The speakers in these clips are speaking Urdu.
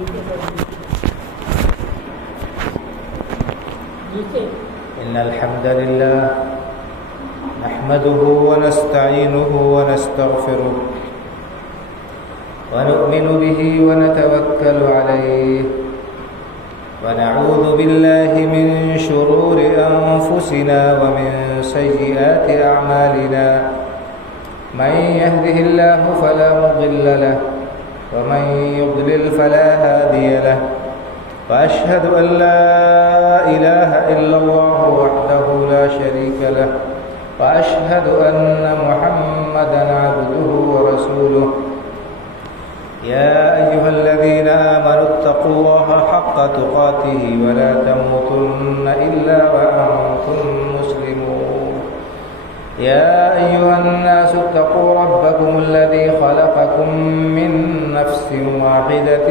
إن الحمد لله نحمده ونستعينه ونستغفره ونؤمن به ونتوكل عليه ونعوذ بالله من شرور أنفسنا ومن سيئات أعمالنا من يهده الله فلا مضل له ومن يضلل فلا هادي له وأشهد أن لا إله إلا الله وحده لا شريك له وأشهد أن محمدا عبده ورسوله يا أيها الذين آمنوا اتقوا الله حق تقاته ولا تموتن إلا وأنتم مسلمون يا أيها الناس اتقوا ربكم الذي خلقكم من نفس واحدة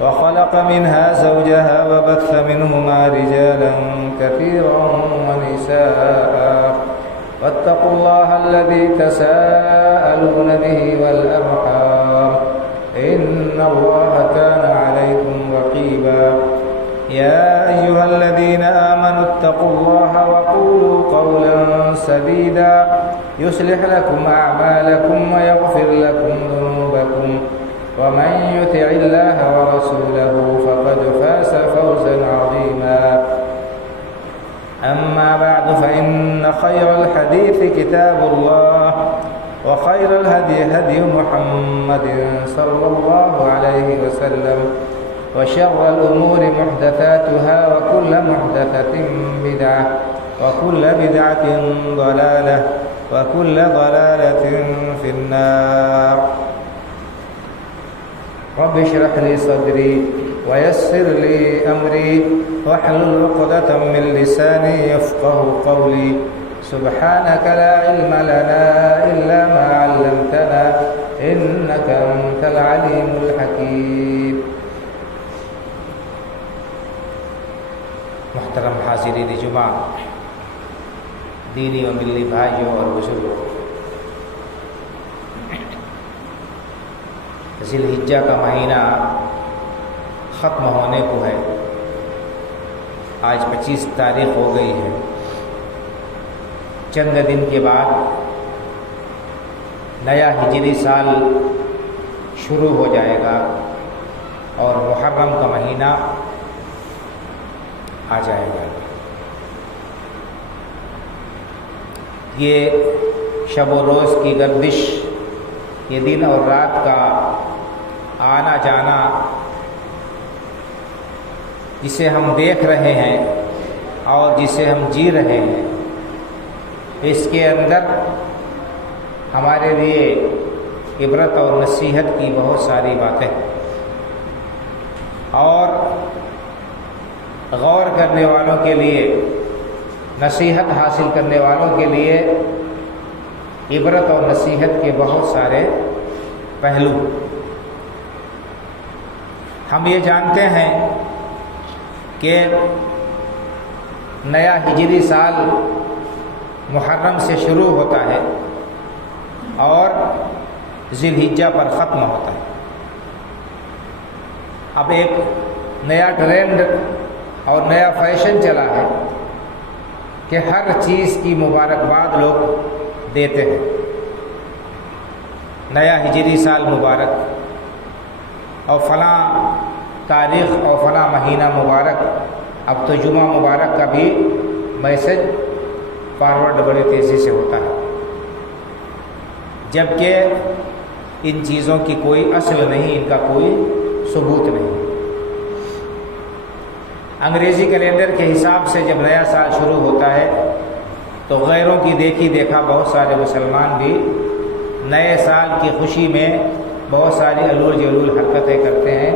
وخلق منها زوجها وبث منهما رجالا كثيرا ونساء واتقوا الله الذي تساءلون به والأرحام إن الله كان عليكم رقيبا يا أيها الذين آمنوا اتقوا الله وقولوا قولا سديدا يصلح لكم أعمالكم ويغفر لكم ذنوبكم ومن يطع الله ورسوله فقد فاز فوزا عظيما أما بعد فإن خير الحديث كتاب الله وخير الهدي هدي محمد صلى الله عليه وسلم وشر الأمور محدثاتها وكل محدثة بدعة وكل بدعة ضلالة وكل ضلالة في النار رب اشرح لي صدري ويسر لي أمري واحلل عقدة من لساني يفقه قولي سبحانك لا علم لنا إلا ما علمتنا إنك أنت العليم الحكيم. محترم حاضرین جمعہ، دینی و ملی بھائیوں اور بزرگوں، ذی الحجہ کا مہینہ ختم ہونے کو ہے۔ آج 25 تاریخ ہو گئی ہے۔ چند دن کے بعد نیا ہجری سال شروع ہو جائے گا اور محرم کا مہینہ آ جائے گا۔ یہ شب و روز کی گردش، یہ دن اور رات کا آنا جانا جسے ہم دیکھ رہے ہیں اور جسے ہم جی رہے ہیں، اس کے اندر ہمارے لیے عبرت اور نصیحت کی بہت ساری باتیں اور غور کرنے والوں کے لیے، نصیحت حاصل کرنے والوں کے لیے عبرت اور نصیحت کے بہت سارے پہلو۔ ہم یہ جانتے ہیں کہ نیا ہجری سال محرم سے شروع ہوتا ہے اور ذی الحجہ پر ختم ہوتا ہے۔ اب ایک نیا ٹرینڈ اور نیا فیشن چلا ہے کہ ہر چیز کی مبارکباد لوگ دیتے ہیں۔ نیا ہجری سال مبارک اور فلاں تاریخ اور فلاں مہینہ مبارک۔ اب تو جمعہ مبارک کا بھی میسج فارورڈ بڑی تیزی سے ہوتا ہے، جبکہ ان چیزوں کی کوئی اصل نہیں، ان کا کوئی ثبوت نہیں۔ انگریزی کیلنڈر کے حساب سے جب نیا سال شروع ہوتا ہے تو غیروں کی دیکھی دیکھا بہت سارے مسلمان بھی نئے سال کی خوشی میں بہت ساری الول جلول حرکتیں کرتے ہیں،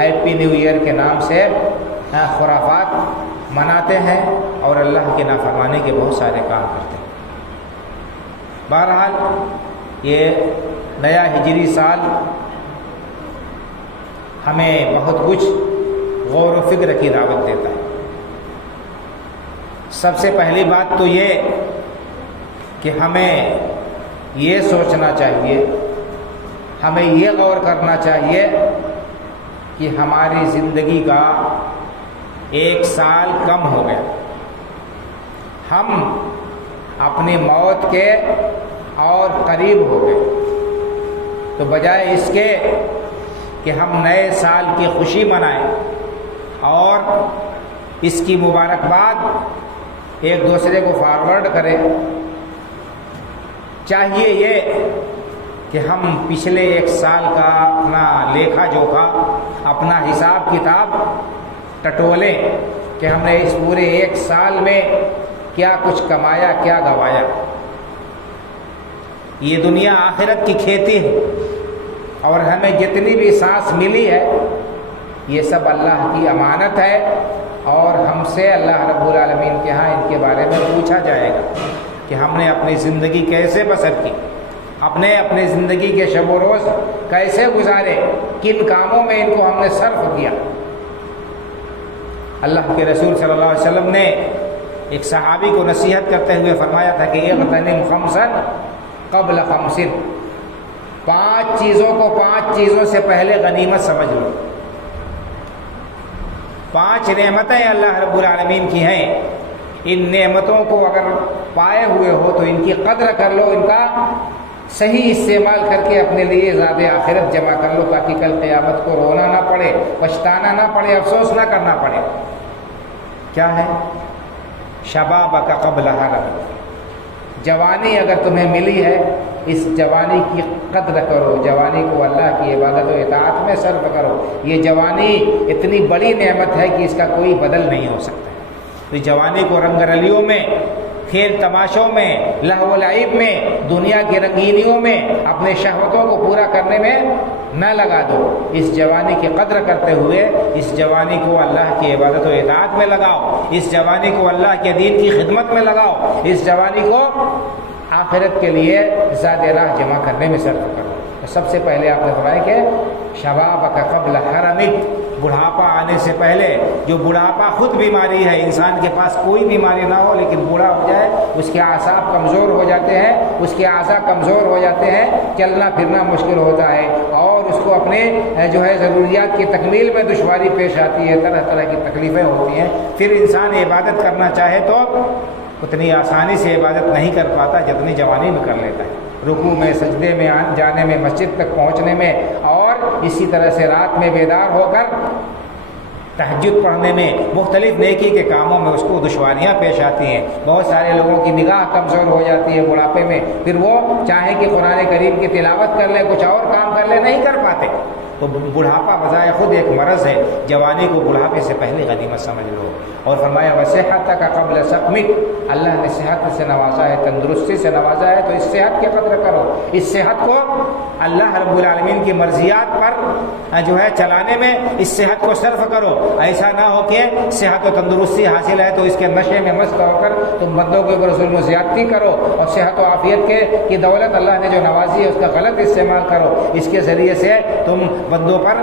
ہیپی نیو ایئر کے نام سے خرافات مناتے ہیں اور اللہ کی نافرمانی کے بہت سارے کام کرتے ہیں۔ بہرحال یہ نیا ہجری سال ہمیں بہت کچھ غور و فکر کی دعوت دیتا ہے۔ سب سے پہلی بات تو یہ کہ ہمیں یہ سوچنا چاہیے ہمیں یہ غور کرنا چاہیے کہ ہماری زندگی کا 1 سال کم ہو گیا، ہم اپنی موت کے اور قریب ہو گئے، تو بجائے اس کے کہ ہم نئے سال کی خوشی منائیں اور اس کی مبارکباد ایک دوسرے کو فارورڈ کریں، چاہیے یہ کہ ہم پچھلے 1 سال کا اپنا لیکھا جوکھا، اپنا حساب کتاب ٹٹولیں کہ ہم نے اس پورے 1 سال میں کیا کچھ کمایا، کیا گوایا۔ یہ دنیا آخرت کی کھیتی ہے، اور ہمیں جتنی بھی سانس ملی ہے یہ سب اللہ کی امانت ہے، اور ہم سے اللہ رب العالمین کے ہاں ان کے بارے میں پوچھا جائے گا کہ ہم نے اپنی زندگی کیسے بسر کی، اپنے زندگی کے شب و روز کیسے گزارے، کن کاموں میں ان کو ہم نے صرف کیا۔ اللہ کے رسول صلی اللہ علیہ وسلم نے ایک صحابی کو نصیحت کرتے ہوئے فرمایا تھا کہ اغتنم خمسا قبل خمس، 5 چیزوں کو 5 چیزوں سے پہلے غنیمت سمجھ لو۔ 5 نعمتیں اللہ رب العالمین کی ہیں، ان نعمتوں کو اگر پائے ہوئے ہو تو ان کی قدر کر لو، ان کا صحیح استعمال کر کے اپنے لیے زیادہ آخرت جمع کر لو، تاکہ کل قیامت کو رونا نہ پڑے، پچھتانا نہ پڑے، افسوس نہ کرنا پڑے۔ کیا ہے؟ شبابک قبل حرم، جوانی اگر تمہیں ملی ہے اس جوانی کی قدر کرو، جوانی کو اللہ کی عبادت و اطاعت میں صرف کرو۔ یہ جوانی اتنی بڑی نعمت ہے کہ اس کا کوئی بدل نہیں ہو سکتا۔ تو جوانی کو رنگ رلیوں میں، کھیل تماشوں میں، لہو و لعب میں، دنیا کی رنگینیوں میں اپنے شہوتوں کو پورا کرنے میں نہ لگا دو۔ اس جوانی کی قدر کرتے ہوئے اس جوانی کو اللہ کی عبادت و اطاعت میں لگاؤ، اس جوانی کو اللہ کے دین کی خدمت میں لگاؤ، اس جوانی کو آخرت کے لیے زیادہ راہ جمع کرنے میں صرف کرو۔ تو سب سے پہلے آپ نے فرمایا کہ شبابک قبل حرمک، بڑھاپا آنے سے پہلے، جو بڑھاپا خود بیماری ہے، انسان کے پاس کوئی بیماری نہ ہو لیکن بوڑھا ہو جائے، اس کے اعصاب کمزور ہو جاتے ہیں، اس کے اعضاء کمزور ہو جاتے ہیں، چلنا پھرنا مشکل ہوتا ہے، اور اس کو اپنے ضروریات کی تکمیل میں دشواری پیش آتی ہے، طرح طرح کی تکلیفیں ہوتی ہیں۔ پھر انسان عبادت کرنا چاہے تو اتنی آسانی سے عبادت نہیں کر پاتا جتنی جوانی میں کر لیتا ہے، رکوع میں، سجدے میں جانے میں، مسجد تک پہنچنے میں، اور اسی طرح سے رات میں بیدار ہو کر تہجد پڑھنے میں، مختلف نیکی کے کاموں میں اس کو دشواریاں پیش آتی ہیں۔ بہت سارے لوگوں کی نگاہ کمزور ہو جاتی ہے بڑھاپے میں، پھر وہ چاہیں کہ قرآن کریم کی تلاوت کر لیں، کچھ اور کام کر لیں، نہیں کر پاتے۔ تو بڑھاپا بذائے خود ایک مرض ہے، جوانی کو بڑھاپے سے پہلے غنیمت سمجھ لو۔ اور فرمایا وصحتک قبل سقمک، اللہ نے صحت سے نوازا ہے، تندرستی سے نوازا ہے، تو اس صحت کی قدر کرو، اس صحت کو اللہ رب العالمین کی مرضیات پر چلانے میں اس صحت کو صرف کرو۔ ایسا نہ ہو کہ صحت و تندرستی حاصل ہے تو اس کے نشے میں مست ہو کر تم بندوں کے اوپر ظلم و زیادتی کرو، اور صحت و عافیت کی دولت اللہ نے جو نوازی ہے اس کا غلط استعمال کرو، اس کے ذریعے سے تم بندوں پر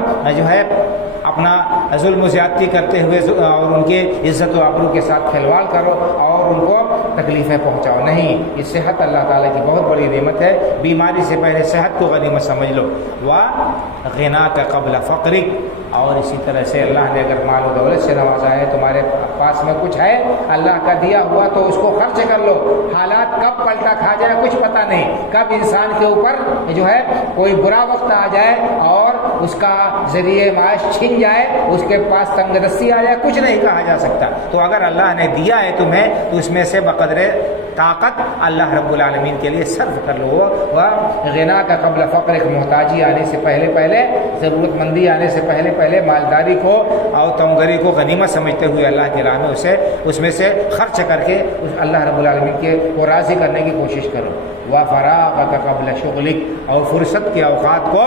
اپنا ظلم و زیادتی کرتے ہوئے اور ان کے عزت و آبرو کے ساتھ کھلواڑ کرو اور ان کو تکلیفیں پہنچاؤ۔ نہیں، یہ صحت اللہ تعالیٰ کی بہت بڑی نعمت ہے، بیماری سے پہلے صحت کو غنیمت سمجھ لو۔ وغناک قبل فقرک، اور اسی طرح سے اللہ نے اگر مال و دولت سے نوازا ہے، تمہارے پاس میں کچھ ہے اللہ کا دیا ہوا، تو اس کو خرچ کر لو۔ حالات کب پلٹا کھا جائے کچھ پتہ نہیں، کب انسان کے اوپر کوئی برا وقت آ جائے اور اس کا ذریعہ معاش چھن جائے، اس کے پاس تنگ دستی آ جائے، کچھ نہیں کہا جا سکتا۔ تو اگر اللہ نے دیا ہے تمہیں تو اس میں سے بقدر طاقت اللہ رب العالمین کے لیے صرف کر لو۔ وغناک قبل فقرک، محتاجی آنے سے پہلے، ضرورت مندی آنے سے پہلے مالداری کو اور تمغری کو غنیمت سمجھتے ہوئے اللہ کی راہ میں اس میں سے خرچ کر کے اللہ رب العالمین کے کو راضی کرنے کی کوشش کرو۔ وفراغک قبل شغلک، اور فرصت کے اوقات کو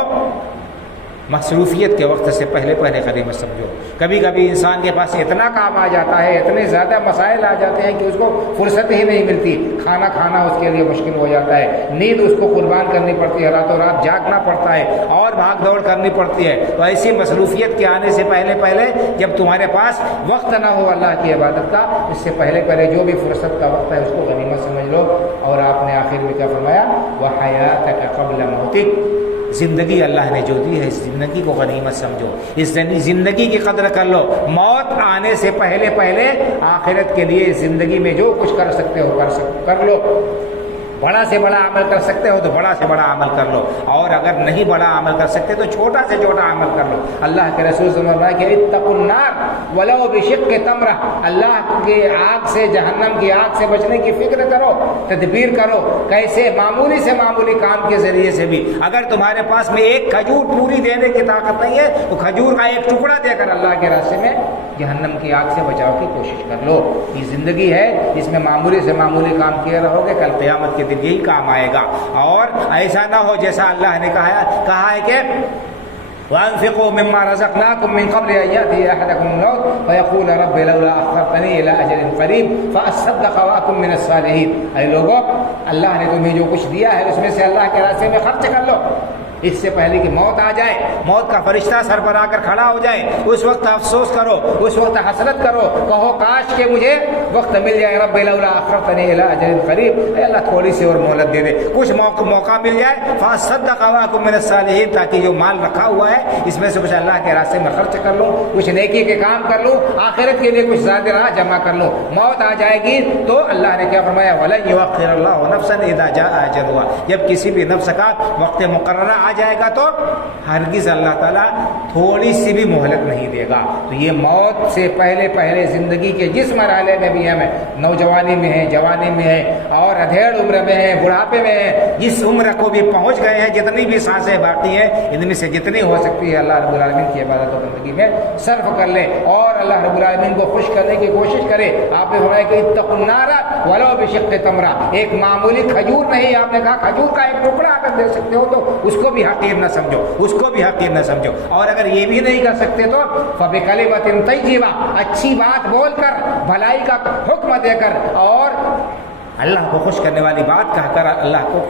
مصروفیت کے وقت سے پہلے غنیمت سمجھو۔ کبھی کبھی انسان کے پاس اتنا کام آ جاتا ہے، اتنے زیادہ مسائل آ جاتے ہیں کہ اس کو فرصت ہی نہیں ملتی، کھانا کھانا اس کے لیے مشکل ہو جاتا ہے، نیند اس کو قربان کرنی پڑتی ہے، راتوں رات جاگنا پڑتا ہے اور بھاگ دوڑ کرنی پڑتی ہے۔ تو ایسی مصروفیت کے آنے سے پہلے جب تمہارے پاس وقت نہ ہو اللہ کی عبادت کا، اس سے پہلے جو بھی فرصت کا وقت ہے اس کو غنیمت سمجھ لو۔ اور آپ نے آخر میں کیا فرمایا؟ وحیاتک قبل موتک، زندگی اللہ نے جو دی ہے اس زندگی کو غنیمت سمجھو، اس زندگی کی قدر کر لو، موت آنے سے پہلے پہلے آخرت کے لیے زندگی میں جو کچھ کر سکتے ہو کر لو، بڑا سے بڑا عمل کر سکتے ہو تو بڑا سے بڑا عمل کر لو، اور اگر نہیں بڑا عمل کر سکتے تو چھوٹا سے چھوٹا عمل کر لو۔ اللہ کے رسول صلی اللہ علیہ وسلم کہ اتقوا النار ولو بشق تمرہ، اللہ کی آگ سے، جہنم کی آگ سے بچنے کی فکر کرو، تدبیر کرو، کیسے؟ معمولی سے معمولی کام کے ذریعے سے بھی، اگر تمہارے پاس میں ایک کھجور پوری دینے کی طاقت نہیں ہے تو کھجور کا ایک ٹکڑا دے کر اللہ کے راستے میں جہنم کی آگ سے بچاؤ کی کوشش کر لو۔ یہ زندگی ہے، اس میں معمولی سے معمولی کام کیے رہو گے، کل قیامت کے دن یہی کام آئے گا۔ اور ایسا نہ ہو جیسا اللہ نے کہا ہے کہ وَأَنفِقُوا مِمَّا رَزَقْنَاكُم مِّن قَبْلِ أَن يَأْتِيَ أَحَدَكُمُ الْمَوْتُ فَيَقُولَ رَبِّ لَوْلَا أَخَّرْتَنِي إِلَىٰ أَجَلٍ قَرِيبٍ فَأَصَّدَّقَ وَأَكُن مِّنَ الصَّالِحِينَ۔ اے لوگوں، اللہ نے تمہیں جو کچھ دیا ہے اس میں سے اللہ کے راستے میں خرچ کر لو، اس سے پہلے کہ موت آ جائے، موت کا فرشتہ سر پر آ کر کھڑا ہو جائے، اس وقت افسوس کرو، اس وقت حسرت کرو، کہو کاش کہ مجھے وقت مل جائے، رب لولا اخرتنی الی اجل قریب، اے اللہ تھوڑی سی اور مہلت دے دے، کچھ موقع مل جائے، فاصدق واکن من الصالحین، تاکہ جو مال رکھا ہوا ہے اس میں سے کچھ اللہ کے راستے میں خرچ کر لوں، کچھ نیکی کے کام کر لوں، آخرت کے لیے کچھ زیادہ راہ جمع کر لوں۔ موت آ جائے گی تو اللہ نے کیا فرمایا؟ ولن یؤخر اللہ نفسا اذا جاء اجلها، جب کسی بھی نفس کا وقت مقررہ آ جائے گا تو ہرگز اللہ تعالیٰ تھوڑی سی بھی مہلت نہیں دے گا۔ تو یہ موت سے پہلے پہلے زندگی کے جس مرحلے میں بھی ہمیں، نوجوانی میں ہے، جوانی میں ہے، اور ادھیڑ عمر میں ہے، بڑھاپے میں ہے، جس عمر کو بھی پہنچ گئے ہیں، جتنی بھی سانسیں باقی ہیں، ان میں سے جتنی ہو سکتی ہے اللہ رب العالمین کی عبادت و بندگی میں صرف کر لے، اور اللہ رب العالمین کو خوش کرنے کی کوشش کرے۔ آپ نے فرمایا کہ اتقوا النار ولو بشق تمرہ، ایک معمولی کھجور نہیں، آپ نے کہا کھجور کا ایک ٹکڑا اگر دے سکتے ہو تو اس کو بھی حقیر نہ سمجھو، اس کو بھی حقیر نہ سمجھو، اور اگر یہ بھی نہیں کر سکتے تو فَبِكَلِمَةٍ طَيِّبَةٍ، اچھی بات بول کر، بھلائی کا حکم دے کر، اور اللہ کو خوش کرنے والی بات کہہ کر اللہ کو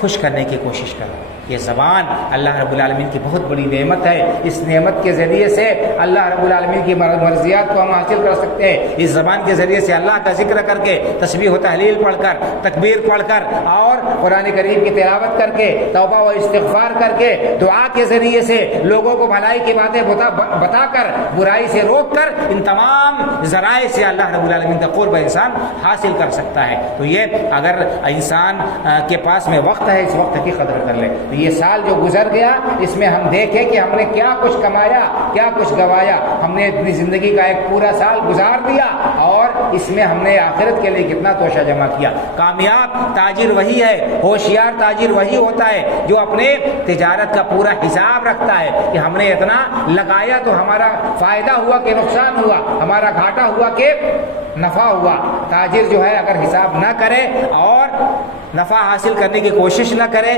خوش کرنے کی کوشش کرو۔ یہ زبان اللہ رب العالمین کی بہت بڑی نعمت ہے، اس نعمت کے ذریعے سے اللہ رب العالمین کی مرضیات کو ہم حاصل کر سکتے ہیں۔ اس زبان کے ذریعے سے اللہ کا ذکر کر کے، تسبیح و تحلیل پڑھ کر، تکبیر پڑھ کر، اور قرآن کریم کی تلاوت کر کے، توبہ و استغفار کر کے، دعا کے ذریعے سے لوگوں کو بھلائی کی باتیں بتا کر، برائی سے روک کر، ان تمام ذرائع سے اللہ رب العالمین کا قرب انسان حاصل کر سکتا ہے۔ تو یہ اگر انسان کے پاس میں وقت ہے، اس وقت کی قدر کر لے۔ یہ سال جو گزر گیا اس میں ہم دیکھیں کہ ہم نے کیا کچھ کمایا، کیا کچھ گوایا، ہم نے اپنی زندگی کا ایک پورا سال گزار دیا، اور اس میں ہم نے آخرت کے لیے کتنا توشہ جمع کیا۔ کامیاب تاجر وہی ہے، ہوشیار تاجر وہی ہوتا ہے جو اپنے تجارت کا پورا حساب رکھتا ہے کہ ہم نے اتنا لگایا تو ہمارا فائدہ ہوا کہ نقصان ہوا، ہمارا گھاٹا ہوا کہ نفع ہوا۔ تاجر جو ہے اگر حساب نہ کرے اور نفع حاصل کرنے کی کوشش نہ کرے،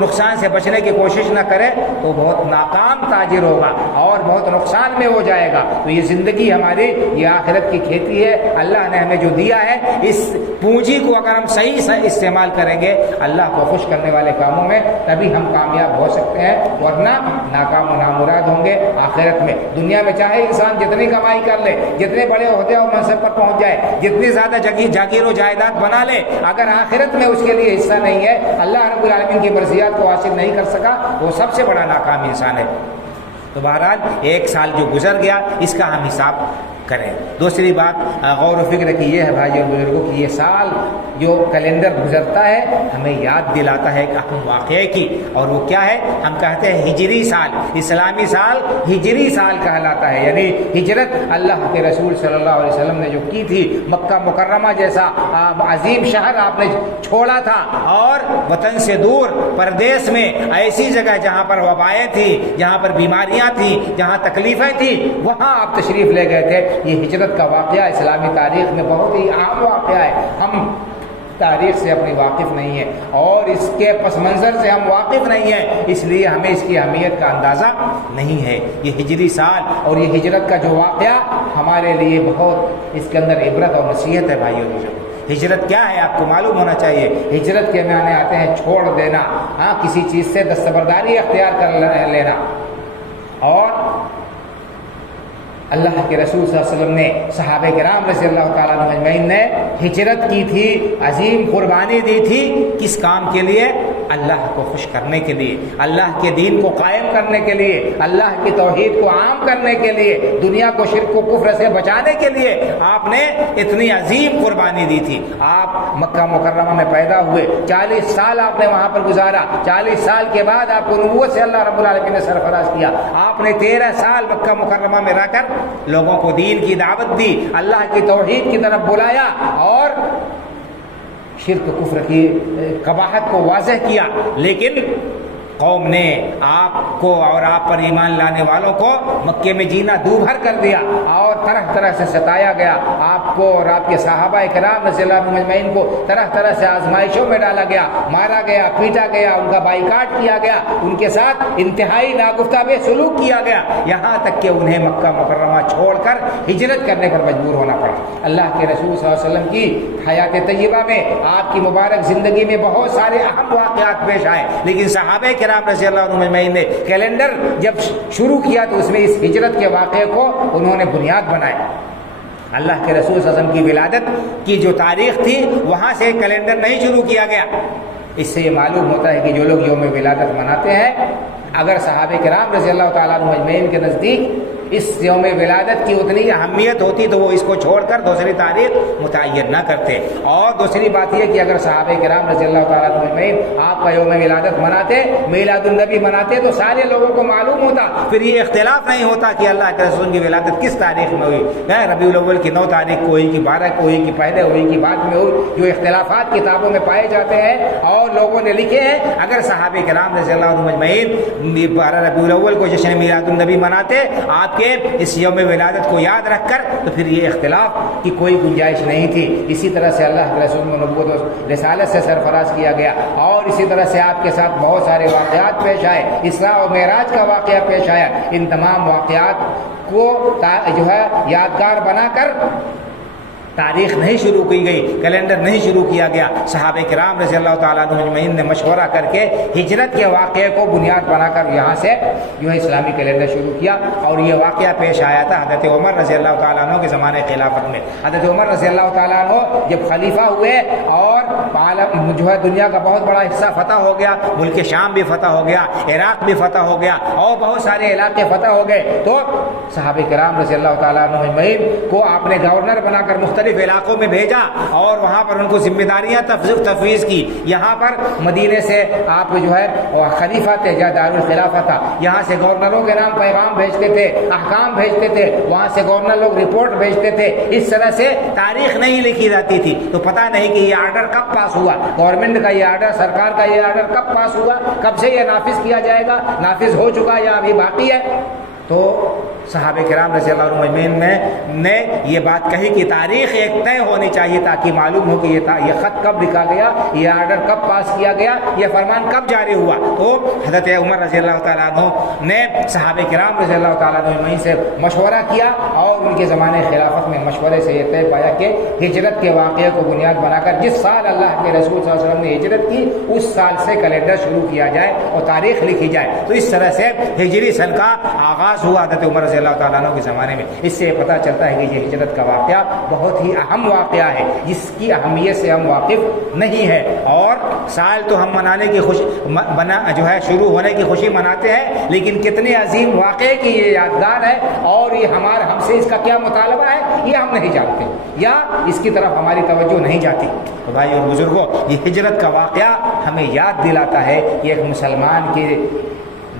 نقصان سے بچنے کی کوشش نہ کرے تو بہت ناکام تاجر ہوگا اور بہت نقصان میں ہو جائے گا۔ تو یہ زندگی ہماری، یہ آخرت کی کھیتی ہے، اللہ نے ہمیں جو دیا ہے، اس پونجی کو اگر ہم صحیح سے استعمال کریں گے اللہ کو خوش کرنے والے کاموں میں، تبھی ہم کامیاب ہو سکتے ہیں، ورنہ ناکام و نامراد ہوں گے آخرت میں۔ دنیا میں چاہے انسان جتنی کمائی کر لے، جتنے بڑے عہدے اور منصب پر پہنچ جائے، جتنی زیادہ جاگیر و جائیداد بنا لے، اگر آخرت میں اس کے لیے حصہ نہیں ہے، اللہ رب العالمین کی مرضیات کو حاصل نہیں کر سکا، وہ سب سے بڑا ناکام انسان ہے۔ تو بہرحال ایک سال جو گزر گیا اس کا ہم حساب کریں۔ دوسری بات غور و فکر کی یہ ہے بھائی اور بزرگوں کی، یہ سال جو کیلنڈر گزرتا ہے ہمیں یاد دلاتا ہے ایک اہم واقعے کی، اور وہ کیا ہے؟ ہم کہتے ہیں ہجری سال، اسلامی سال ہجری سال کہلاتا ہے، یعنی ہجرت اللہ کے رسول صلی اللہ علیہ وسلم نے جو کی تھی، مکہ مکرمہ جیسا عظیم شہر آپ نے چھوڑا تھا، اور وطن سے دور پردیس میں ایسی جگہ جہاں پر وبائیں تھیں، جہاں پر بیماریاں تھیں، جہاں تکلیفیں تھیں، وہاں آپ تشریف لے گئے تھے۔ یہ ہجرت کا واقعہ اسلامی تاریخ میں بہت ہی عام واقعہ ہے، ہم تاریخ سے اپنی واقف نہیں ہیں اور اس کے پس منظر سے ہم واقف نہیں ہیں، اس لیے ہمیں اس کی اہمیت کا اندازہ نہیں ہے۔ یہ ہجری سال اور یہ ہجرت کا جو واقعہ ہمارے لیے بہت اس کے اندر عبرت اور نصیحت ہے بھائیوں اور ہجرت کیا ہے آپ کو معلوم ہونا چاہیے۔ ہجرت کے معنی آتے ہیں چھوڑ دینا، کسی چیز سے دستبرداری اختیار کر لینا، اور اللہ کے رسول صلی اللہ علیہ وسلم نے صحابہ کرام رضی اللہ تعالیٰ عنہ اجمعین نے ہجرت کی تھی، عظیم قربانی دی تھی، کس کام کے لیے؟ اللہ کو خوش کرنے کے لیے، اللہ کے دین کو قائم کرنے کے لیے، اللہ کی توحید کو عام کرنے کے لیے، دنیا کو شرک و کفر سے بچانے کے لیے آپ نے اتنی عظیم قربانی دی تھی۔ آپ مکہ مکرمہ میں پیدا ہوئے، 40 سال آپ نے وہاں پر گزارا، 40 سال کے بعد آپ کو نبوت سے اللہ رب العالمین نے سرفراز کیا۔ آپ نے 13 سال مکہ مکرمہ میں رہ کر لوگوں کو دین کی دعوت دی، اللہ کی توحید کی طرف بلایا اور شرک کفر کی قباحت کو واضح کیا، لیکن قوم نے آپ کو اور آپ پر ایمان لانے والوں کو مکے میں جینا دو بھر کر دیا اور طرح طرح سے ستایا گیا۔ آپ کو اور آپ کے صحابہ کرام رضی اللہ عنہم اجمعین کو طرح طرح سے آزمائشوں میں ڈالا گیا، مارا گیا، پیٹا گیا، ان کا بائیکاٹ کیا گیا، ان کے ساتھ انتہائی ناگفتہ سلوک کیا گیا، یہاں تک کہ انہیں مکہ مکرمہ چھوڑ کر ہجرت کرنے پر مجبور ہونا پڑا۔ اللہ کے رسول صلی اللہ علیہ وسلم کی حیات طیبہ میں، آپ کی مبارک زندگی میں بہت سارے اہم واقعات پیش آئے، لیکن صحابہ کرام رضی اللہ عنہم اجمعین نے کیلنڈر جب شروع کیا تو اس میں اس ہجرت کے واقعے کو انہوں نے بنیاد بنایا۔ اللہ کے رسول صلی اللہ علیہ وسلم کی ولادت کی جو تاریخ تھی وہاں سے کیلنڈر نہیں شروع کیا گیا۔ اس سے یہ معلوم ہوتا ہے کہ جو لوگ یوم ولادت مناتے ہیں، اگر صحابہ کرام رضی اللہ تعالیٰ عنہ اجمعین کے نزدیک اس یوم ولادت کی اتنی اہمیت ہوتی تو وہ اس کو چھوڑ کر دوسری تاریخ متعین نہ کرتے۔ اور دوسری بات یہ کہ اگر صحابہ کرام رضی اللہ تعالیٰ عنہ اجمعین آپ کا یوم ولادت مناتے، میلاد النبی مناتے، تو سارے لوگوں کو معلوم ہوتا، پھر یہ اختلاف نہیں ہوتا کہ اللہ کے رسول کی ولادت کس تاریخ میں ہوئی، ربیع الاول کی 9 تاریخ کو ہوئی، کہ 12 کو ہوئی، کہ پہلے ہوئی، کہ بعد میں ہوئی۔ جو اختلافات کتابوں میں پائے جاتے ہیں اور لوگوں نے لکھے ہیں، اگر صحابہ کرام رضی اللہ عنہ اجمعین 12 ربیع الاول کو جشن میلاد النبی مناتے آپ کے اس یوم ولادت کو یاد رکھ کر، تو پھر یہ اختلاف کی کوئی گنجائش نہیں تھی۔ اسی طرح سے اللہ کے رسول کو نبوت و رسالت سے سرفراز کیا گیا، اور اسی طرح سے آپ کے ساتھ بہت سارے واقعات پیش آئے، اسراء و معراج کا واقعہ پیش آیا۔ ان تمام واقعات کو جو ہے یادگار بنا کر تاریخ نہیں شروع کی گئی، کیلنڈر نہیں شروع کیا گیا۔ صحابہ کرام رضی اللہ تعالیٰ عنہ اجمعین نے مشورہ کر کے ہجرت کے واقعے کو بنیاد بنا کر یہاں سے جو ہے اسلامی کیلنڈر شروع کیا، اور یہ واقعہ پیش آیا تھا حضرت عمر رضی اللہ تعالیٰ عنہ کے زمانے خلافت میں۔ حضرت عمر رضی اللہ تعالیٰ عنہ جب خلیفہ ہوئے اور عالم جو ہے دنیا کا بہت بڑا حصہ فتح ہو گیا، ملک شام بھی فتح ہو گیا، عراق بھی فتح ہو گیا، اور بہت سارے علاقے فتح ہو گئے، تو صحابہ کرام رضی اللہ تعالیٰ عنہ اجمعین کو آپ نے گورنر بنا کر مختلف علاقوں میں بھیجا اور وہاں پر ان کو ذمہ داریاں تفویض کی۔ یہاں پر مدینے سے آپ جو ہے خلیفہ تھے، جہاں دارالخلافہ تھا، یہاں سے گورنروں کے نام پیغام بھیجتے تھے، احکام بھیجتے تھے، وہاں سے گورنر لوگ رپورٹ بھیجتے تھے۔ اس طرح سے تاریخ نہیں لکھی جاتی تھی، تو پتہ نہیں کہ یہ آرڈر کب پاس ہوا، گورنمنٹ کا یہ آرڈر، سرکار کا یہ آرڈر کب پاس ہوا، کب سے یہ نافذ کیا جائے گا، نافذ ہو چکا یا ابھی باقی ہے۔ تو صحابہ کرام رضی اللہ عنہ اجمعین نے یہ بات کہی کہ تاریخ ایک طے ہونی چاہیے تاکہ معلوم ہو کہ یہ خط کب لکھا گیا، یہ آرڈر کب پاس کیا گیا، یہ فرمان کب جاری ہوا۔ تو حضرت عمر رضی اللہ تعالیٰ عنہ نے صحابہ کرام رضی اللہ تعالیٰ عنہ اجمعین سے مشورہ کیا، اور ان کے زمانے خلافت میں مشورے سے یہ طے پایا کہ ہجرت کے واقعے کو بنیاد بنا کر جس سال اللہ کے رسول صلی اللہ علیہ وسلم نے ہجرت کی اس سال سے کیلنڈر شروع کیا جائے اور تاریخ لکھی جائے۔ تو اس طرح سے ہجری سن کا آغاز ہوا حضرت عمر رضی اللہ تعالیٰ عنہ کے زمانے میں۔ اس سے پتہ چلتا ہے کہ یہ ہجرت کا واقعہ بہت ہی اہم واقعہ ہے، جس کی اہمیت سے ہم واقف نہیں ہے، اور سال تو ہم منانے کی خوشی جو ہے شروع ہونے کی خوشی مناتے ہیں، لیکن کتنے عظیم واقعے کی یہ یادگار ہے، اور یہ ہم سے اس کا کیا مطالبہ ہے یہ ہم نہیں جانتے، یا اس کی طرف ہماری توجہ نہیں جاتی۔ تو بھائی اور بزرگوں، یہ ہجرت کا واقعہ ہمیں یاد دلاتا ہے کہ ایک مسلمان کی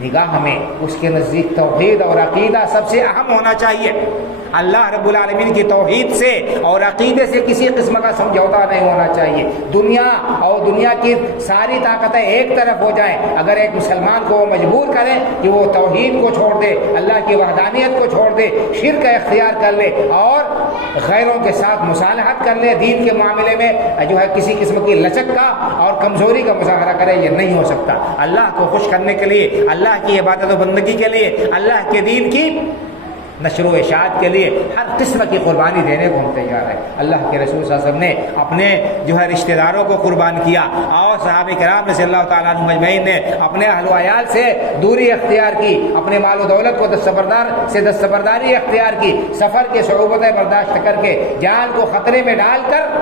نگاہ میں اس کے نزدیک توحید اور عقیدہ سب سے اہم ہونا چاہیے۔ اللہ رب العالمین کی توحید سے اور عقیدے سے کسی قسم کا سمجھوتا نہیں ہونا چاہیے۔ دنیا اور دنیا کی ساری طاقتیں ایک طرف ہو جائیں، اگر ایک مسلمان کو وہ مجبور کریں کہ وہ توحید کو چھوڑ دے، اللہ کی وحدانیت کو چھوڑ دے، شرک کا اختیار کر لے اور غیروں کے ساتھ مصالحت کر لے، دین کے معاملے میں جو ہے کسی قسم کی لچک کا اور کمزوری کا مظاہرہ کرے، یہ نہیں ہو سکتا۔ اللہ کو خوش کرنے کے لیے، اللہ کی عبادت و بندگی کے لیے، اللہ کے دین کی نشر و اشاعت کے لیے ہر قسم کی قربانی دینے کو ہم تیار ہیں۔ اللہ کے رسول صلی اللہ علیہ وسلم نے اپنے جو ہے رشتہ داروں کو قربان کیا، اور صحابہ کرام رضی اللہ تعالیٰ عنہ اجمعین نے اپنے اہل و عیال سے دوری اختیار کی، اپنے مال و دولت کو دستبرداری اختیار کی، سفر کے صعوبتیں برداشت کر کے جان کو خطرے میں ڈال کر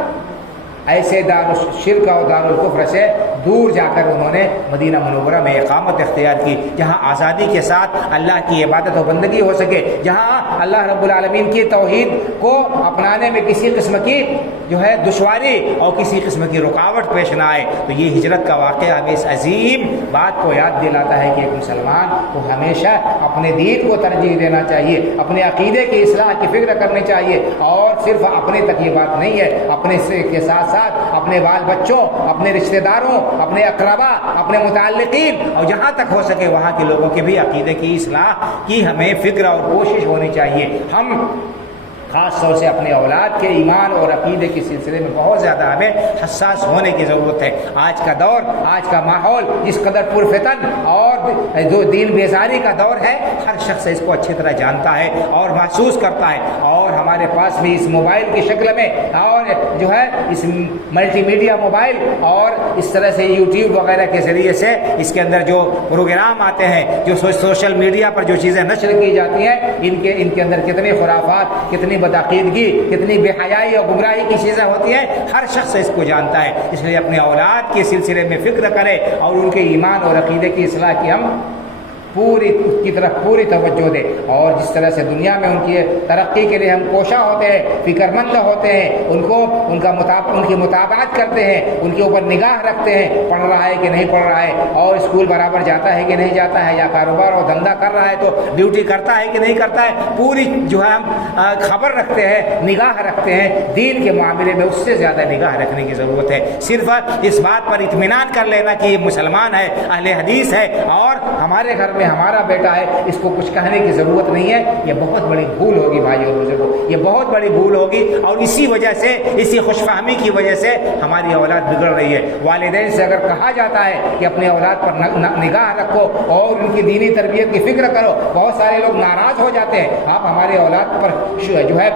ایسے دار الشرک اور دار الکفر سے دور جا کر انہوں نے مدینہ منورہ میں اقامت اختیار کی، جہاں آزادی کے ساتھ اللہ کی عبادت و بندگی ہو سکے، جہاں اللہ رب العالمین کی توحید کو اپنانے میں کسی قسم کی جو ہے دشواری اور کسی قسم کی رکاوٹ پیش نہ آئے۔ تو یہ ہجرت کا واقعہ ہمیں اس عظیم بات کو یاد دلاتا ہے کہ ایک مسلمان کو ہمیشہ اپنے دین کو ترجیح دینا چاہیے، اپنے عقیدے کی اصلاح کی فکر کرنی چاہیے، اور صرف اپنے تک یہ بات نہیں ہے، اپنے کے ساتھ ساتھ اپنے بال بچوں، اپنے رشتہ داروں، اپنے اقربا، اپنے متعلقین اور جہاں تک ہو سکے وہاں کے لوگوں کے بھی عقیدے کی اصلاح کی ہمیں فکر اور کوشش ہونی چاہیے۔ ہم خاص طور سے اپنے اولاد کے ایمان اور عقیدے کے سلسلے میں بہت زیادہ ہمیں حساس ہونے کی ضرورت ہے۔ آج کا دور، آج کا ماحول جس قدر پرفتن اور جو دین بیزاری کا دور ہے، ہر شخص اس کو اچھی طرح جانتا ہے اور محسوس کرتا ہے، اور ہمارے پاس بھی اس موبائل کی شکل میں اور جو ہے اس ملٹی میڈیا موبائل اور اس طرح سے یوٹیوب وغیرہ کے ذریعے سے اس کے اندر جو پروگرام آتے ہیں، جو سوشل میڈیا پر جو چیزیں نشر کی جاتی ہیں، ان کے اندر کتنے خرافات، کتنی بدعقیدگی، کتنی بے حیائی اور گمراہی کی چیزیں ہوتی ہیں، ہر شخص اس کو جانتا ہے۔ اس لیے اپنے اولاد کے سلسلے میں فکر کرے اور ان کے ایمان اور عقیدے کی اصلاح کی ہم کی طرف پوری توجہ دے، اور جس طرح سے دنیا میں ان کی ترقی کے لیے ہم کوشاں ہوتے ہیں، فکر مند ہوتے ہیں، ان کی مطابقت کرتے ہیں، ان کے اوپر نگاہ رکھتے ہیں، پڑھ رہا ہے کہ نہیں پڑھ رہا ہے، اور اسکول برابر جاتا ہے کہ نہیں جاتا ہے، یا کاروبار اور دھندا کر رہا ہے تو ڈیوٹی کرتا ہے کہ نہیں کرتا ہے، پوری جو ہے ہم خبر رکھتے ہیں، نگاہ رکھتے ہیں۔ دین کے معاملے میں اس سے زیادہ نگاہ رکھنے کی ضرورت ہے۔ صرف اس بات پر اطمینان کر لینا کہ یہ مسلمان ہے، اہل حدیث ہے اور ہمارے گھر میں ہمارا بیٹا ہے، اس کو کچھ کہنے کی ضرورت نہیں ہے، یہ بہت بڑی بھول ہوگی بھائی اور بزرگوں، یہ بہت بڑی بھول ہوگی، اور اسی وجہ سے، اسی خوش فہمی کی وجہ سے ہماری اولاد بگڑ رہی ہے۔ والدین سے اگر کہا جاتا ہے کہ اپنے اولاد پر نگاہ رکھو اور ان کی دینی تربیت کی فکر کرو، بہت سارے لوگ ناراض ہو جاتے ہیں، آپ ہمارے اولاد پر جو ہے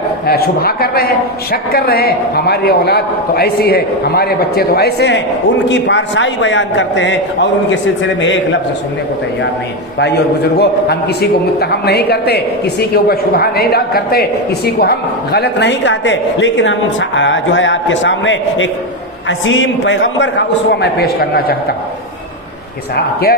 شبہ کر رہے ہیں، شک کر رہے ہیں، ہماری اولاد تو ایسی ہے، ہمارے بچے تو ایسے ہیں، ان کی پارسائی بیان کرتے ہیں اور ان کے سلسلے میں ایک لفظ سننے کو تیار نہیں۔ بھائی اور بزرگوں، ہم کسی کو متہم نہیں کرتے، کسی کے اوپر شبہ نہیں کرتے، کسی کو ہم غلط نہیں کہتے، لیکن ہم جو ہے آپ کے سامنے ایک عظیم پیغمبر کا اسوہ میں پیش کرنا چاہتا ہوں کہ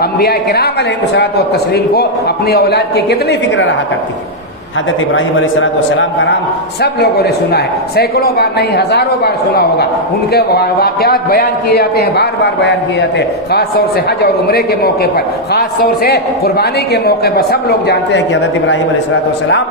انبیاء کرام علیہ الصلوۃ والتسلیم کو اپنی اولاد کی کتنی فکر رہا کرتی ہے۔ حضرت ابراہیم علیہ السلام کا نام سب لوگوں نے سنا ہے، سینکڑوں بار نہیں ہزاروں بار سنا ہوگا، ان کے واقعات بیان کیے جاتے ہیں، بار بار بیان کیے جاتے ہیں، خاص طور سے حج اور عمرے کے موقع پر، خاص طور سے قربانی کے موقع پر سب لوگ جانتے ہیں کہ حضرت ابراہیم علیہ السلام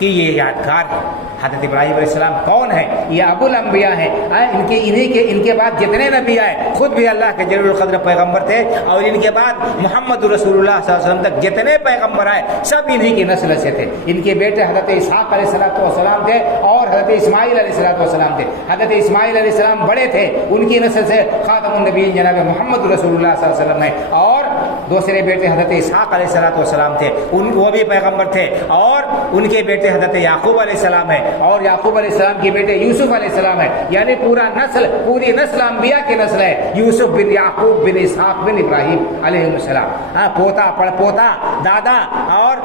کہ یہ یادگار ہے۔ حضرت ابراہیم علیہ السلام کون ہے؟ یہ ابو الانبیاء ہیں، ان کے بعد جتنے نبی آئے، خود بھی اللہ کے جلیل القدر پیغمبر تھے، اور ان کے بعد محمد رسول اللہ صلی اللہ علیہ وسلم تک جتنے پیغمبر آئے سب انہی کی نسل سے تھے۔ ان کے بیٹے حضرت اسحاق علیہ السلام تھے اور حضرت اسماعیل علیہ السلام تھے۔ حضرت اسماعیل علیہ السلام بڑے تھے، ان کی نسل سے خاتم النبیین جناب محمد رسول اللہ صلی اللہ علیہ وسلم ہیں، اور دوسرے بیٹے حضرت اسحاق علیہ السلام تھے، وہ بھی پیغمبر تھے، اور ان کے بیٹے حضرت یعقوب علیہ السلام ہے، اور یعقوب علیہ السلام کے بیٹے یوسف علیہ السلام ہے، یعنی پوری نسل انبیاء کی نسل ہے، یوسف بن یعقوب بن اسحاق بن ابراہیم علیہ السلام، پوتا پڑ پوتا، دادا اور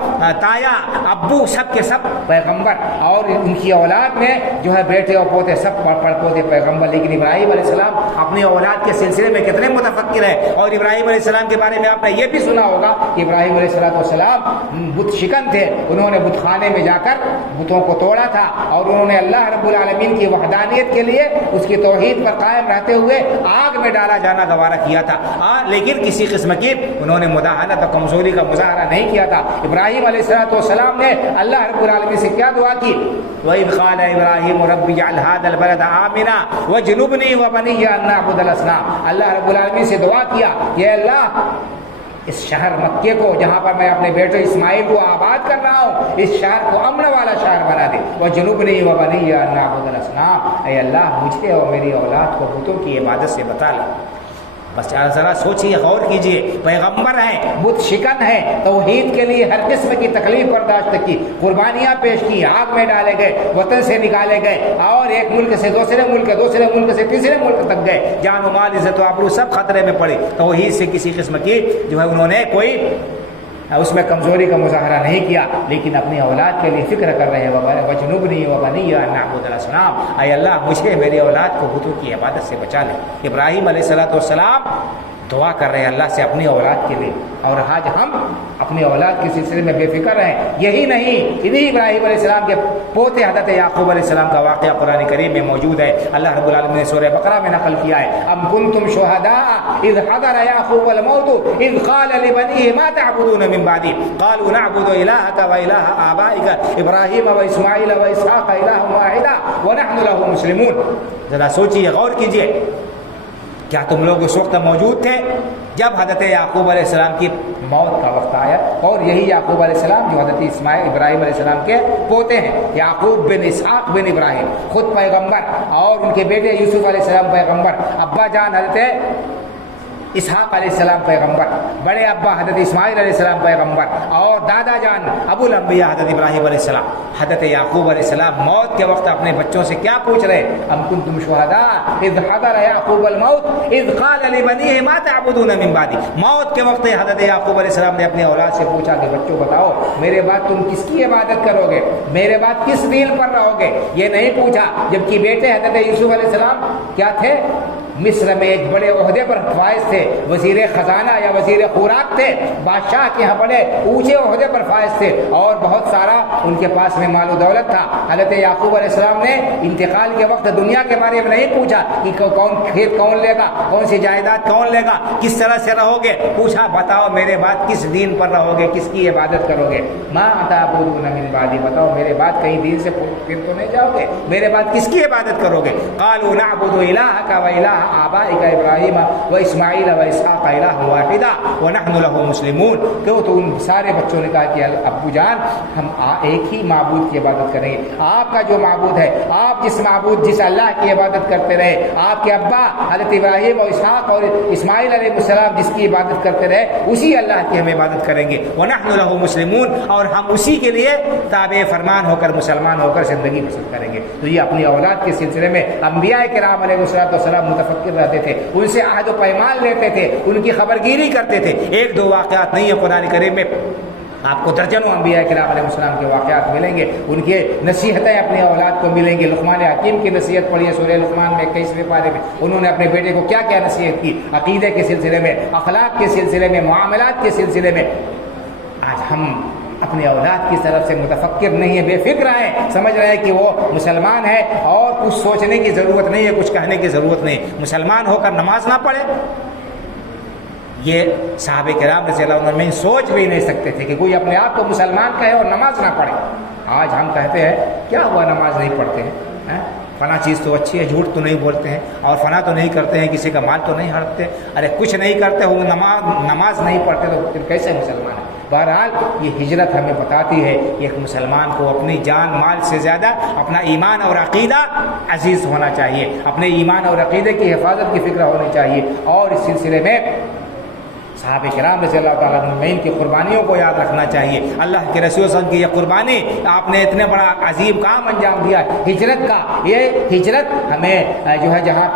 تایا، ابو، سب کے سب پیغمبر، اور ان کی اولاد میں جو ہے بیٹے اور پوتے سب پڑ پوتے پیغمبر۔ لیکن ابراہیم علیہ السلام اپنی اولاد کے سلسلے میں کتنے متفکر ہیں، اور ابراہیم علیہ السلام کے بارے میں آپ نے یہ بھی سنا ہوگا کہ ابراہیم علیہ السلام بت شکن تھے، انہوں نے بت خانے میں جا کر بتوں کو توڑا تھا، اور انہوں نے اللہ رب العالمین کی وحدانیت کے لیے اس کی توحید پر قائم رہتے ہوئے آگ میں ڈالا جانا گوارا کیا تھا، لیکن کسی قسم کی انہوں نے مداہنت اور کمزوری کا مظاہرہ نہیں کیا تھا۔ ابراہیم علیہ السلام نے اللہ رب العالمین سے کیا دعا کی؟ وَإِذْ قَالَ إِبْرَاهِيمُ رَبِّ اجْعَلْ هَٰذَا الْبَلَدَ آمِنًا وَاجْنُبْنِي وَبَنِيَّ أَن نَّعْبُدَ الْأَصْنَامَ۔ اللہ رب العالمین سے دعا کیا کہ اللہ اس شہر مکے کو، جہاں پر میں اپنے بیٹے اسماعیل کو آباد کر رہا ہوں، اس شہر کو امن والا شہر بنا دے، وَجْنُبْنِي وَبَنِيَّ أَن نَّعْبُدَ الْأَصْنَامَ۔ اے اللہ مجھے اور میری اولاد کو بتوں کی عبادت سے بتا لے۔ بس ذرا سوچیے، غور کیجئے، پیغمبر ہیں، بت شکن ہیں، توحید کے لیے ہر قسم کی تکلیف برداشت کی، قربانیاں پیش کی، آگ میں ڈالے گئے، وطن سے نکالے گئے، اور ایک ملک سے دوسرے ملک، دوسرے ملک سے تیسرے ملک تک گئے، جان و مال، عزت و آبرو سب خطرے میں پڑے، توحید سے کسی قسم کی جو ہے انہوں نے کوئی اس میں کمزوری کا مظاہرہ نہیں کیا، لیکن اپنی اولاد کے لیے فکر کر رہے ہیں، وجنبنی وبنی ان نعبد الاصنام، اے اللہ مجھے میری اولاد کو بتوں کی عبادت سے بچا لے۔ ابراہیم علیہ الصلوۃ والسلام دعا کر رہے ہیں اللہ سے اپنی اولاد کے لیے، اور آج ہم اپنی اولاد کے سلسلے میں بے فکر ہیں۔ یہی نہیں، انہی ابراہیم علیہ السلام کے پوتے حضرت یعقوب علیہ السلام کا واقعہ قرآن کریم میں موجود ہے۔ اللہ رب العالمین نے سورہ بقرہ میں نقل کیا ہے، ام کنتم شہداء اذ حضر یعقوب الموت اذ قال لبنیہ ما تعبدون من بعدی قالوا نعبد الہک والہ آبائک ابراہیم واسماعیل واسحاق الہا واحدا ونحن له مسلمون۔ ذرا سوچیے، غور کیجیے، کیا تم لوگ اس وقت موجود تھے جب حضرت یعقوب علیہ السلام کی موت کا وقت آیا؟ اور یہی یعقوب علیہ السلام جو حضرت اسماعیل ابراہیم علیہ السلام کے پوتے ہیں، یعقوب بن اسحاق بن ابراہیم خود پیغمبر، اور ان کے بیٹے یوسف علیہ السلام پیغمبر، ابا جان حضرت اسحاق علیہ السلام پیغمبر، بڑے ابا حضرت اسماعیل علیہ السلام پیغمبر، اور دادا جان ابو الانبیاء حضرت ابراہیم علیہ السلام۔ حضرت یعقوب علیہ السلام موت کے وقت اپنے بچوں سے کیا پوچھ رہے؟ ام کنتم شہداء اذ حضر یعقوب الموت اذ قال لبنیہ ما تعبدون من بعدی۔ موت کے وقت حضرت یعقوب علیہ السلام نے اپنی اولاد سے پوچھا کہ بچوں بتاؤ میرے بعد تم کس کی عبادت کرو گے، میرے بعد کس دین پر رہو گے؟ یہ نہیں پوچھا، جبکہ بیٹے حضرت یوسف علیہ السلام کیا تھے؟ مصر میں ایک بڑے عہدے پر فائز تھے، وزیر خزانہ یا وزیر خوراک تھے، بادشاہ کے یہاں بڑے اونچے عہدے پر فائز تھے، اور بہت سارا ان کے پاس میں مال و دولت تھا۔ حضرت یعقوب علیہ السلام نے انتقال کے وقت دنیا کے بارے میں نہیں پوچھا کہ کون کھیت کون لے گا، کون سی جائیداد کون لے گا، کس طرح سے رہو گے، پوچھا بتاؤ میرے بعد کس دین پر رہو گے، کس کی عبادت کرو گے؟ ما تعبدون من بعدی، بتاؤ میرے بعد کہیں دین سے پھر تو نہیں جاؤ گے، میرے بعد کس کی عبادت کرو گے؟ قالوا نعبد الہک والہ آبائک ابراہیم و اسماعیل و اسحاق الہ واحدا ونحن له مسلمون۔ کیوں؟ تو ان سارے بچوں نے کہا کہ ابو جان ہم ایک ہی معبود کی عبادت کریں گے، آپ کا جو معبود ہے، آپ جس اللہ کی عبادت کرتے رہے، آپ کے ابا حضرت ابراہیم اور اسحاق اور اسماعیل علیہ السلام جس کی عبادت کرتے رہے، اسی اللہ کی ہم عبادت کریں گے۔ ونحن له مسلمون، اور ہم اسی کے لیے تابع فرمان ہو کر، مسلمان ہو کر زندگی بسر کریں گے۔ تو یہ اپنی اولاد کے سلسلے میں انبیاء کرام علیہ السلام متفکر رہتے تھے، ان سے عہد و پیمان لیتے تھے، ان کی خبرگیری کرتے تھے۔ ایک دو واقعات نہیں ہے قرآن کریم میں، آپ کو درجنوں انبیاء کرام علیہ السلام کے واقعات ملیں گے، ان کے نصیحتیں اپنی اولاد کو ملیں گی۔ لقمان حکیم کی نصیحت پڑھیے سورہ لقمان میں 21ویں پارے میں، انہوں نے اپنے بیٹے کو کیا کیا نصیحت کی، عقیدے کے سلسلے میں، اخلاق کے سلسلے میں، معاملات کے سلسلے میں۔ آج ہم اپنی اولاد کی طرف سے متفکر نہیں ہے، بے فکر ہیں، سمجھ رہے ہیں کہ وہ مسلمان ہے اور کچھ سوچنے کی ضرورت نہیں ہے، کچھ کہنے کی ضرورت نہیں، مسلمان ہو کر نماز نہ پڑھے۔ یہ صحابہ کرام رضی اللہ عنہ میں سوچ بھی نہیں سکتے تھے کہ کوئی اپنے آپ کو مسلمان کہے اور نماز نہ پڑھے۔ آج ہم کہتے ہیں کیا ہوا نماز نہیں پڑھتے ہیں، فلاں چیز تو اچھی ہے، جھوٹ تو نہیں بولتے ہیں، اور فلاں تو نہیں کرتے ہیں، کسی کا مال تو نہیں ہڑپتے، ارے کچھ نہیں کرتے وہ نماز نہیں پڑھتے تو پھر کیسے مسلمان ہے؟ بہرحال یہ ہجرت ہمیں بتاتی ہے کہ ایک مسلمان کو اپنی جان مال سے زیادہ اپنا ایمان اور عقیدہ عزیز ہونا چاہیے، اپنے ایمان اور عقیدے کی حفاظت کی فکر ہونی چاہیے، اور اس سلسلے میں صحابہ کرام رضی اللہ تعالیٰ عنہ کی قربانیوں کو یاد رکھنا چاہیے۔ اللہ کے رسول صلی اللہ علیہ وسلم کی یہ قربانی، آپ نے اتنے بڑا عظیم کام انجام دیا ہجرت کا۔ یہ ہجرت ہمیں جو ہے جہاں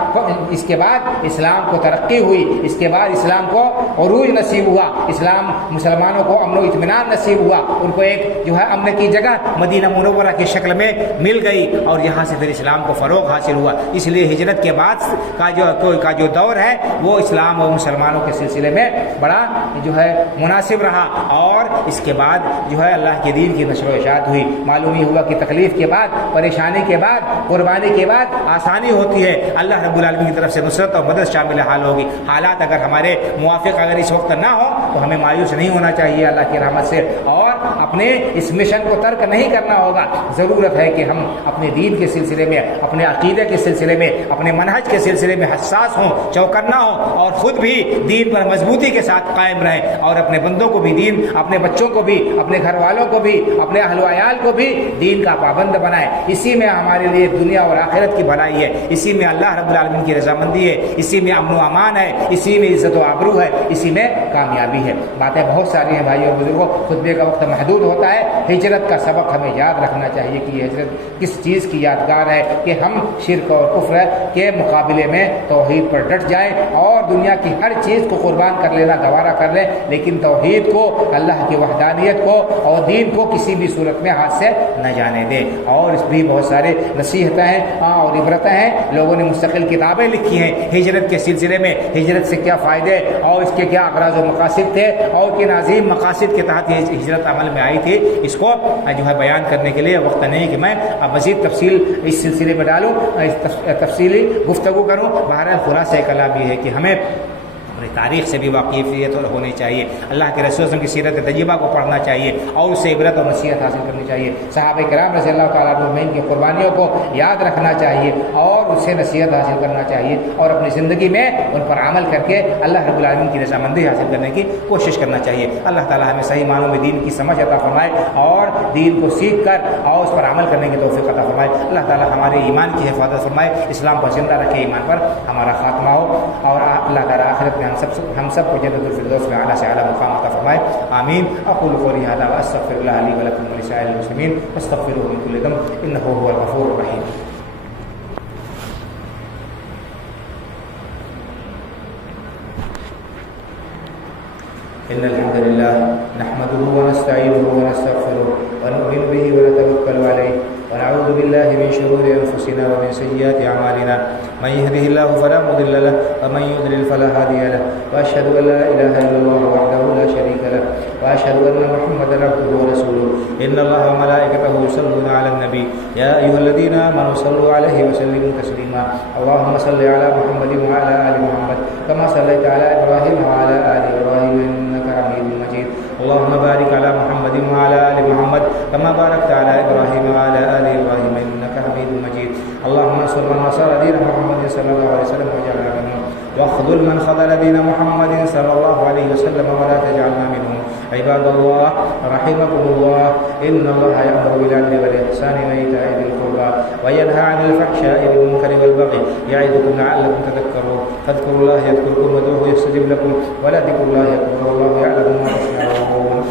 اس کے بعد اسلام کو ترقی ہوئی، اس کے بعد اسلام کو عروج نصیب ہوا، اسلام مسلمانوں کو امن و اطمینان نصیب ہوا، ان کو ایک جو ہے امن کی جگہ مدینہ منورہ کی شکل میں مل گئی، اور یہاں سے پھر اسلام کو فروغ حاصل ہوا۔ اس لیے ہجرت کے بعد کا جو دور ہے وہ اسلام اور مسلمانوں کے سلسلے میں بڑا جو ہے مناسب رہا، اور اس کے بعد جو ہے اللہ کے دین کی نشر و اشاعت ہوئی۔ معلوم ہوا کہ تکلیف کے بعد، پریشانی کے بعد، قربانی کے بعد آسانی ہوتی ہے، اللہ رب العالمین کی طرف سے نصرت اور مدد شامل حال ہوگی۔ حالات اگر ہمارے موافق اگر اس وقت نہ ہو تو ہمیں مایوس نہیں ہونا چاہیے اللہ کی رحمت سے، اور اپنے اس مشن کو ترک نہیں کرنا ہوگا۔ ضرورت ہے کہ ہم اپنے دین کے سلسلے میں، اپنے عقیدے کے سلسلے میں، اپنے منہج کے سلسلے میں حساس ہوں، چوکنا ہوں، اور خود بھی دین پر مضبوطی کے ساتھ قائم رہیں، اور اپنے بندوں کو بھی دین، اپنے بچوں کو بھی، اپنے گھر والوں کو بھی، اپنے اہل و عیال کو بھی دین کا پابند بنائیں۔ اسی میں ہمارے لیے دنیا اور آخرت کی بھلائی ہے، اسی میں اللہ رب العالمین کی رضامندی ہے، اسی میں امن و امان ہے، اسی میں عزت و آبرو ہے، اسی میں کامیابی ہے۔ باتیں بہت ساری ہیں بھائیو اور بزرگوں، خطبے کا وقت محدود ہوتا ہے۔ ہجرت کا سبق ہمیں یاد رکھنا چاہیے کہ یہ ہجرت کس چیز کی یادگار ہے کہ ہم شرک اور کفر کے مقابلے میں توحید پر ڈٹ جائیں اور دنیا کی ہر چیز کو قربان کر لینا گوارا کر لیں، لیکن توحید کو، اللہ کی وحدانیت کو اور دین کو کسی بھی صورت میں ہاتھ سے نہ جانے دیں۔ اور اس بھی بہت سارے نصیحتیں ہیں اور عبرتیں ہیں، لوگوں نے مستقل کتابیں لکھی ہیں ہجرت کے سلسلے میں، ہجرت سے کیا فائدے اور اس کے کیا اغراض و مقاصد تھے اور کن عظیم مقاصد کے تحت یہ ہجرت عمل میں آئی تھی۔ اس کو جو ہے بیان کرنے کے لیے وقت نہیں کہ میں اب مزید تفصیل اس سلسلے میں ڈالوں، تفصیلی گفتگو کروں۔ بہرحال خلاصہ کلام یہ ہے کہ ہمیں اپنی تاریخ سے بھی واقفیت ہونی چاہیے، اللہ کے رسول کی سیرت طیبہ کو پڑھنا چاہیے اور اس سے عبرت اور نصیحت حاصل کرنی چاہیے، صحابہ کرام رضی اللہ تعالیٰ عنہم کی قربانیوں کو یاد رکھنا چاہیے اور اس سے نصیحت حاصل کرنا چاہیے اور اپنی زندگی میں ان پر عمل کر کے اللہ رب العالمین کی رضامندی حاصل کرنے کی کوشش کرنا چاہیے۔ اللہ تعالیٰ ہمیں صحیح معنوں میں دین کی سمجھ عطا فرمائے اور دین کو سیکھ کر اور اس پر عمل کرنے کی توفیق عطا فرمائے۔ اللہ تعالیٰ ہمارے ایمان کی حفاظت فرمائے، اسلام کو زندہ رکھے، ایمان پر ہمارا خاتمہ ہو اور اللہ تعالیٰ آخرت میں ہم سب کو جنت الفردوس میں اعلیٰ سے اعلیٰ مقام عطا فرمائے، آمین۔ اقول قولی ھذا واستغفر اللہ لی ولکم ولسائر المسلمین فاستغفروہ من کل ذنب انہ هو الغفور الرحیم۔ إن الحمد لله نحمده ونستعينه ونستغفره ونؤمن به ونتوكل عليه ونعوذ بالله من شرور أنفسنا ومن سيئات أعمالنا من يهده الله فلا مضل له ومن يضلل فلا هادي له وأشهد أن لا إله إلا الله وحده لا شريك له وأشهد أن محمدا عبده ورسوله إن الله وملائكته يصلون على النبي يا أيها الذين آمنوا صلوا عليه وسلموا تسليما اللهم صل على محمد وعلى آل محمد كما صليت على إبراهيم وعلى آل إبراهيم إنك حميد مجيد اللهم بارك على محمد وعلى آل محمد كما باركت على إبراهيم وعلى آل إبراهيم إنك حميد مجيد اللهم انصر من نصر دين محمد صلى الله عليه وسلم واجعلنا منهم واخذل من خذل دين محمد صلى الله عليه وسلم ولا تجعلنا منهم عباد الله رحمكم الله إن الله يأمر بالعدل والإحسان وإيتاء ذي القربى وينهى عن الفحشاء والمنكر والبغي يعظكم لعلكم تذكرون فاذكروا الله يذكركم وادعوه يستجب لكم ولذكر الله أكبر والله يعلم ما تصنعون